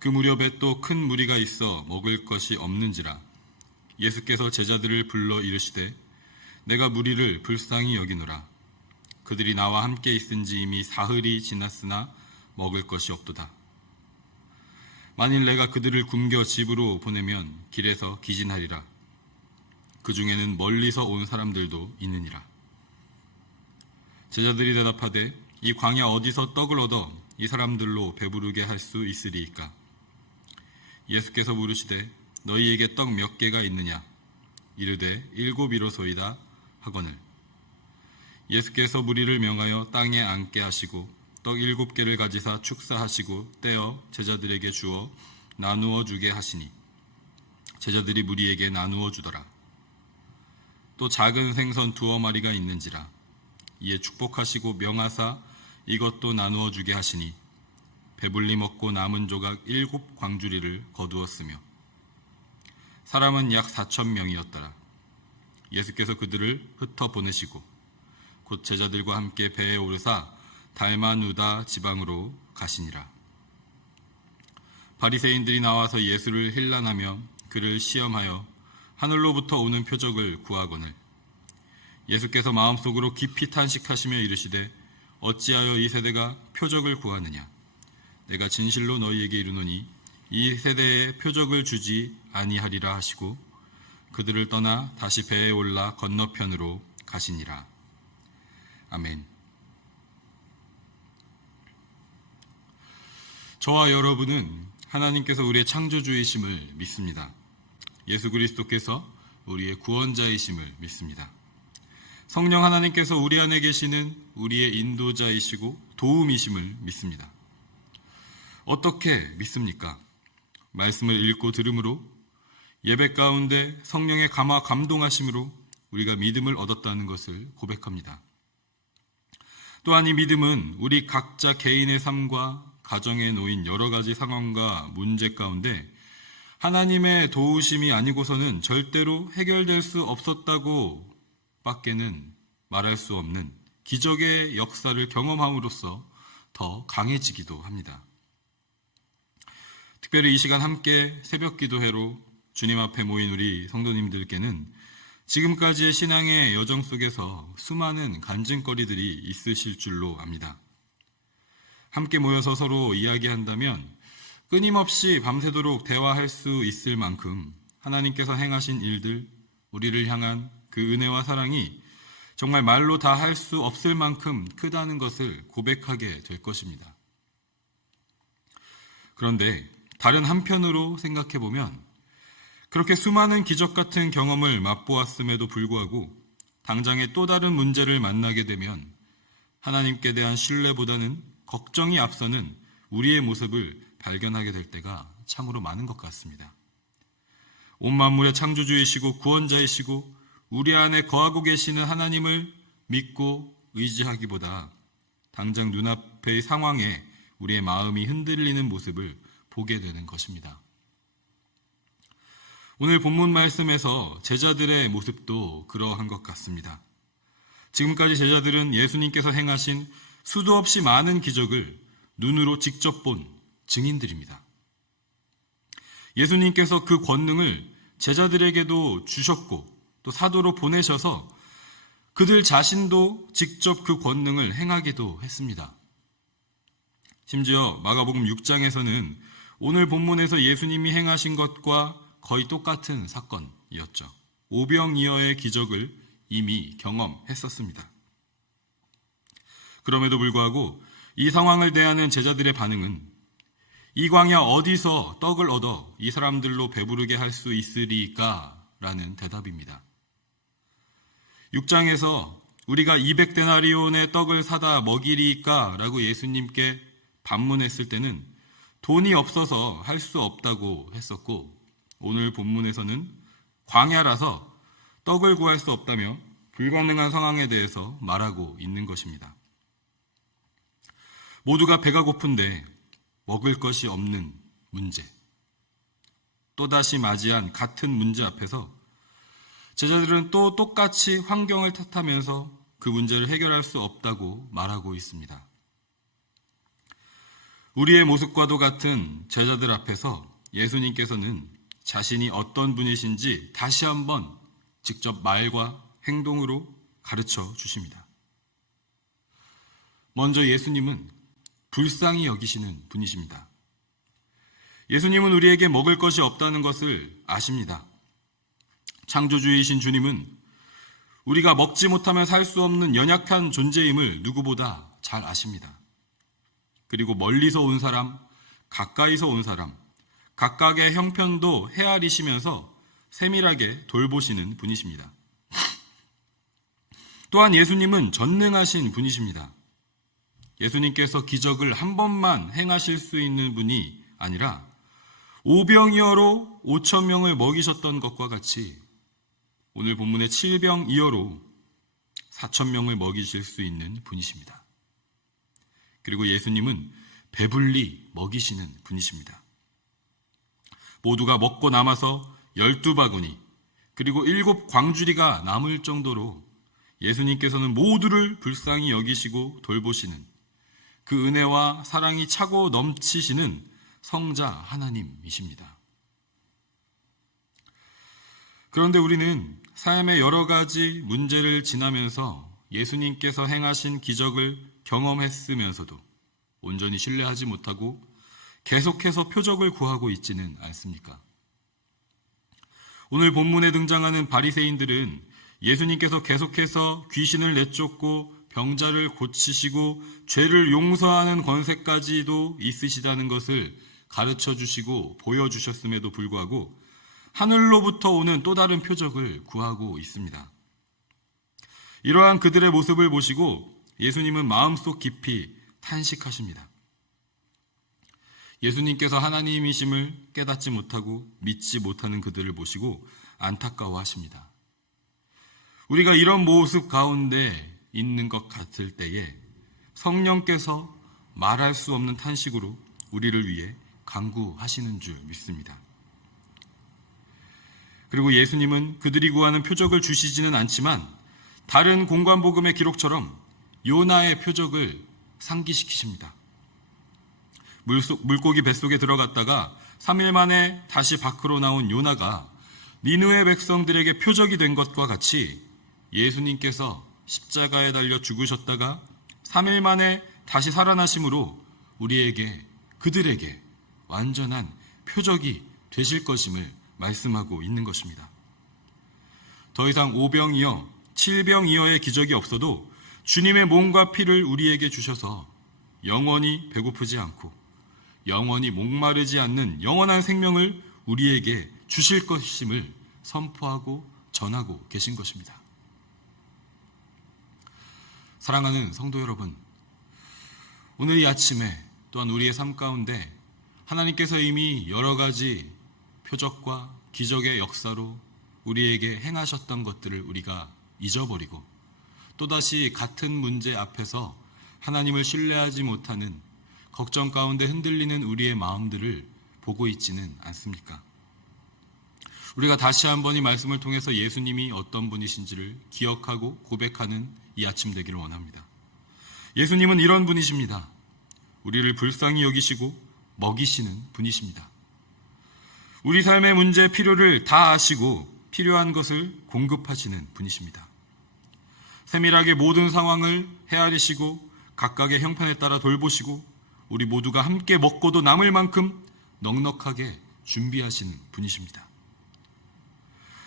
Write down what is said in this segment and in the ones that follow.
그 무렵에 또 큰 무리가 있어 먹을 것이 없는지라. 예수께서 제자들을 불러 이르시되 내가 무리를 불쌍히 여기노라. 그들이 나와 함께 있은지 이미 사흘이 지났으나 먹을 것이 없도다. 만일 내가 그들을 굶겨 집으로 보내면 길에서 기진하리라. 그 중에는 멀리서 온 사람들도 있느니라. 제자들이 대답하되 이 광야 어디서 떡을 얻어 이 사람들로 배부르게 할 수 있으리이까? 예수께서 물으시되 너희에게 떡 몇 개가 있느냐? 이르되 7이로소이다 하거늘. 예수께서 무리를 명하여 땅에 앉게 하시고 떡 7개를 가지사 축사하시고 떼어 제자들에게 주어 나누어 주게 하시니 제자들이 무리에게 나누어 주더라. 또 작은 생선 2마리가 있는지라. 이에 축복하시고 명하사 이것도 나누어 주게 하시니 배불리 먹고 남은 조각 7광주리를 거두었으며 사람은 약 4,000명이었더라. 예수께서 그들을 흩어 보내시고 곧 제자들과 함께 배에 오르사 달마누다 지방으로 가시니라. 바리새인들이 나와서 예수를 힐난하며 그를 시험하여 하늘로부터 오는 표적을 구하거늘. 예수께서 마음속으로 깊이 탄식하시며 이르시되 어찌하여 이 세대가 표적을 구하느냐? 내가 진실로 너희에게 이르노니 이 세대에 표적을 주지 아니하리라 하시고 그들을 떠나 다시 배에 올라 건너편으로 가시니라. 아멘. 저와 여러분은 하나님께서 우리의 창조주이심을 믿습니다. 예수 그리스도께서 우리의 구원자이심을 믿습니다. 성령 하나님께서 우리 안에 계시는 우리의 인도자이시고 도움이심을 믿습니다. 어떻게 믿습니까? 말씀을 읽고 들음으로, 예배 가운데 성령의 감화 감동하심으로 우리가 믿음을 얻었다는 것을 고백합니다. 또한 이 믿음은 우리 각자 개인의 삶과 가정에 놓인 여러 가지 상황과 문제 가운데 하나님의 도우심이 아니고서는 절대로 해결될 수 없었다고 밖에는 말할 수 없는 기적의 역사를 경험함으로써 더 강해지기도 합니다. 특별히 이 시간 함께 새벽 기도회로 주님 앞에 모인 우리 성도님들께는 지금까지의 신앙의 여정 속에서 수많은 간증거리들이 있으실 줄로 압니다. 함께 모여서 서로 이야기한다면 끊임없이 밤새도록 대화할 수 있을 만큼 하나님께서 행하신 일들, 우리를 향한 그 은혜와 사랑이 정말 말로 다 할 수 없을 만큼 크다는 것을 고백하게 될 것입니다. 그런데 다른 한편으로 생각해보면 그렇게 수많은 기적 같은 경험을 맛보았음에도 불구하고 당장의 또 다른 문제를 만나게 되면 하나님께 대한 신뢰보다는 걱정이 앞서는 우리의 모습을 발견하게 될 때가 참으로 많은 것 같습니다. 온 만물의 창조주이시고 구원자이시고 우리 안에 거하고 계시는 하나님을 믿고 의지하기보다 당장 눈앞의 상황에 우리의 마음이 흔들리는 모습을 보게 되는 것입니다. 오늘 본문 말씀에서 제자들의 모습도 그러한 것 같습니다. 지금까지 제자들은 예수님께서 행하신 수도 없이 많은 기적을 눈으로 직접 본 증인들입니다. 예수님께서 그 권능을 제자들에게도 주셨고 또 사도로 보내셔서 그들 자신도 직접 그 권능을 행하기도 했습니다. 심지어 마가복음 6장에서는 오늘 본문에서 예수님이 행하신 것과 거의 똑같은 사건이었죠. 오병이어의 기적을 이미 경험했었습니다. 그럼에도 불구하고 이 상황을 대하는 제자들의 반응은 이 광야 어디서 떡을 얻어 이 사람들로 배부르게 할 수 있으리까? 라는 대답입니다. 6장에서 우리가 200데나리온의 떡을 사다 먹이리까? 라고 예수님께 반문했을 때는 돈이 없어서 할 수 없다고 했었고 오늘 본문에서는 광야라서 떡을 구할 수 없다며 불가능한 상황에 대해서 말하고 있는 것입니다. 모두가 배가 고픈데 먹을 것이 없는 문제, 또다시 맞이한 같은 문제 앞에서 제자들은 또 똑같이 환경을 탓하면서 그 문제를 해결할 수 없다고 말하고 있습니다. 우리의 모습과도 같은 제자들 앞에서 예수님께서는 자신이 어떤 분이신지 다시 한번 직접 말과 행동으로 가르쳐 주십니다. 먼저 예수님은 불쌍히 여기시는 분이십니다. 예수님은 우리에게 먹을 것이 없다는 것을 아십니다. 창조주이신 주님은 우리가 먹지 못하면 살 수 없는 연약한 존재임을 누구보다 잘 아십니다. 그리고 멀리서 온 사람, 가까이서 온 사람, 각각의 형편도 헤아리시면서 세밀하게 돌보시는 분이십니다. 또한 예수님은 전능하신 분이십니다. 예수님께서 기적을 한 번만 행하실 수 있는 분이 아니라 오병이어로 5천 명을 먹이셨던 것과 같이 오늘 본문의 7병이어로 4천 명을 먹이실 수 있는 분이십니다. 그리고 예수님은 배불리 먹이시는 분이십니다. 모두가 먹고 남아서 12바구니 그리고 7광주리가 남을 정도로 예수님께서는 모두를 불쌍히 여기시고 돌보시는 그 은혜와 사랑이 차고 넘치시는 성자 하나님이십니다. 그런데 우리는 삶의 여러 가지 문제를 지나면서 예수님께서 행하신 기적을 경험했으면서도 온전히 신뢰하지 못하고 계속해서 표적을 구하고 있지는 않습니까? 오늘 본문에 등장하는 바리새인들은 예수님께서 계속해서 귀신을 내쫓고 병자를 고치시고 죄를 용서하는 권세까지도 있으시다는 것을 가르쳐 주시고 보여주셨음에도 불구하고 하늘로부터 오는 또 다른 표적을 구하고 있습니다. 이러한 그들의 모습을 보시고 예수님은 마음속 깊이 탄식하십니다. 예수님께서 하나님이심을 깨닫지 못하고 믿지 못하는 그들을 보시고 안타까워하십니다. 우리가 이런 모습 가운데 있는 것 같을 때에 성령께서 말할 수 없는 탄식으로 우리를 위해 간구하시는 줄 믿습니다. 그리고 예수님은 그들이 구하는 표적을 주시지는 않지만 다른 공관복음의 기록처럼 요나의 표적을 상기시키십니다. 물고기 뱃속에 들어갔다가 3일 만에 다시 밖으로 나온 요나가 니느웨 백성들에게 표적이 된 것과 같이 예수님께서 십자가에 달려 죽으셨다가 3일 만에 다시 살아나심으로 우리에게 그들에게 완전한 표적이 되실 것임을 말씀하고 있는 것입니다. 더 이상 5병이어 7병이어의 기적이 없어도 주님의 몸과 피를 우리에게 주셔서 영원히 배고프지 않고 영원히 목마르지 않는 영원한 생명을 우리에게 주실 것임을 선포하고 전하고 계신 것입니다. 사랑하는 성도 여러분, 오늘 이 아침에 또한 우리의 삶 가운데 하나님께서 이미 여러 가지 표적과 기적의 역사로 우리에게 행하셨던 것들을 우리가 잊어버리고 또다시 같은 문제 앞에서 하나님을 신뢰하지 못하는 걱정 가운데 흔들리는 우리의 마음들을 보고 있지는 않습니까? 우리가 다시 한번 이 말씀을 통해서 예수님이 어떤 분이신지를 기억하고 고백하는 이 아침 되기를 원합니다. 예수님은 이런 분이십니다. 우리를 불쌍히 여기시고 먹이시는 분이십니다. 우리 삶의 문제, 필요를 다 아시고 필요한 것을 공급하시는 분이십니다. 세밀하게 모든 상황을 헤아리시고 각각의 형편에 따라 돌보시고 우리 모두가 함께 먹고도 남을 만큼 넉넉하게 준비하시는 분이십니다.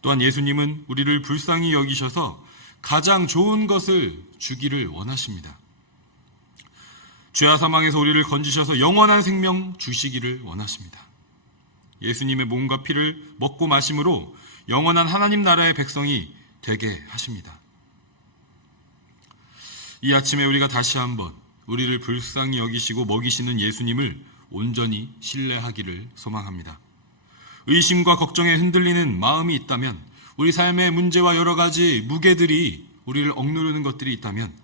또한 예수님은 우리를 불쌍히 여기셔서 가장 좋은 것을 주기를 원하십니다. 죄와 사망에서 우리를 건지셔서 영원한 생명 주시기를 원하십니다. 예수님의 몸과 피를 먹고 마심으로 영원한 하나님 나라의 백성이 되게 하십니다. 이 아침에 우리가 다시 한번 우리를 불쌍히 여기시고 먹이시는 예수님을 온전히 신뢰하기를 소망합니다. 의심과 걱정에 흔들리는 마음이 있다면, 우리 삶의 문제와 여러 가지 무게들이 우리를 억누르는 것들이 있다면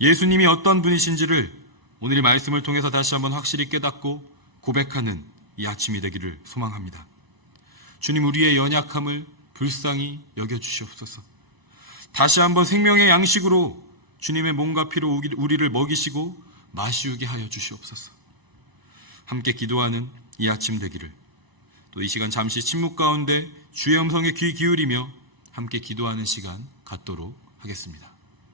예수님이 어떤 분이신지를 오늘 이 말씀을 통해서 다시 한번 확실히 깨닫고 고백하는 이 아침이 되기를 소망합니다. 주님, 우리의 연약함을 불쌍히 여겨주시옵소서. 다시 한번 생명의 양식으로 주님의 몸과 피로 우리를 먹이시고 마시우게 하여 주시옵소서. 함께 기도하는 이 아침 되기를, 또 이 시간 잠시 침묵 가운데 주의 음성에 귀 기울이며 함께 기도하는 시간 갖도록 하겠습니다.